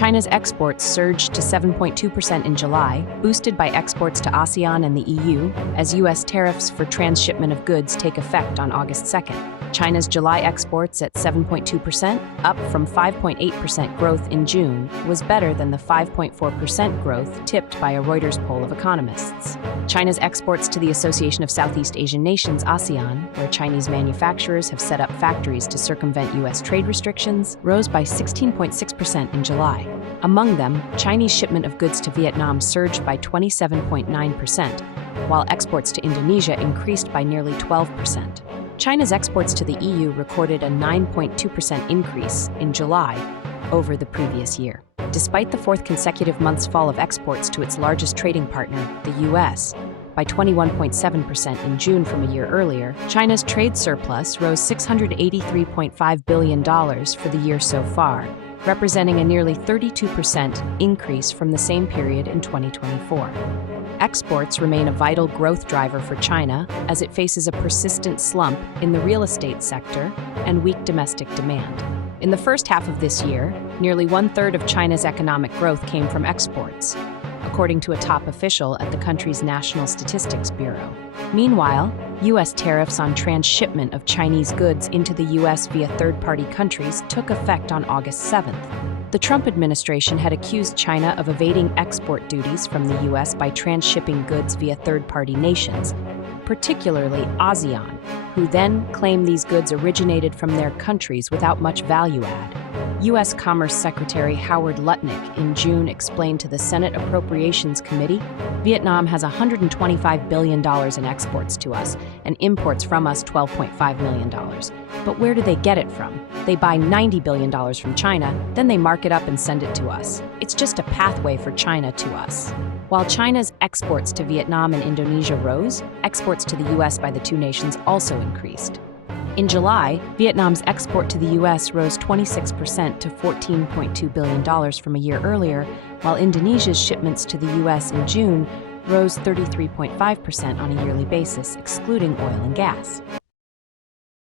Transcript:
China's exports surged to 7.2% in July, boosted by exports to ASEAN and the EU, as U.S. tariffs for transshipment of goods take effect on August 2nd. China's July exports at 7.2%, up from 5.8% growth in June, was better than the 5.4% growth tipped by a Reuters poll of economists. China's exports to the Association of Southeast Asian Nations, ASEAN, where Chinese manufacturers have set up factories to circumvent U.S. trade restrictions, rose by 16.6% in July. Among them, Chinese shipment of goods to Vietnam surged by 27.9%, while exports to Indonesia increased by nearly 12%. China's exports to the EU recorded a 9.2% increase in July over the previous year. Despite the fourth consecutive month's fall of exports to its largest trading partner, the U.S., by 21.7% in June from a year earlier, China's trade surplus rose $683.5 billion for the year so far, representing a nearly 32% increase from the same period in 2024. Exports remain a vital growth driver for China as it faces a persistent slump in the real estate sector and weak domestic demand. In the first half of this year, nearly one-third of China's economic growth came from exports, according to a top official at the country's National Statistics Bureau. Meanwhile, U.S. tariffs on transshipment of Chinese goods into the U.S. via third-party countries took effect on August 7th. The Trump administration had accused China of evading export duties from the U.S. by transshipping goods via third-party nations, particularly ASEAN, who then claimed these goods originated from their countries without much value add. U.S. Commerce Secretary Howard Lutnick in June explained to the Senate Appropriations Committee, Vietnam has $125 billion in exports to us and imports from us $12.5 million. But where do they get it from? They buy $90 billion from China, then they mark it up and send it to us. It's just a pathway for China to us. While China's exports to Vietnam and Indonesia rose, exports to the U.S. by the two nations also increased. In July, Vietnam's export to the U.S. rose 26% to $14.2 billion from a year earlier, while Indonesia's shipments to the U.S. in June rose 33.5% on a yearly basis, excluding oil and gas.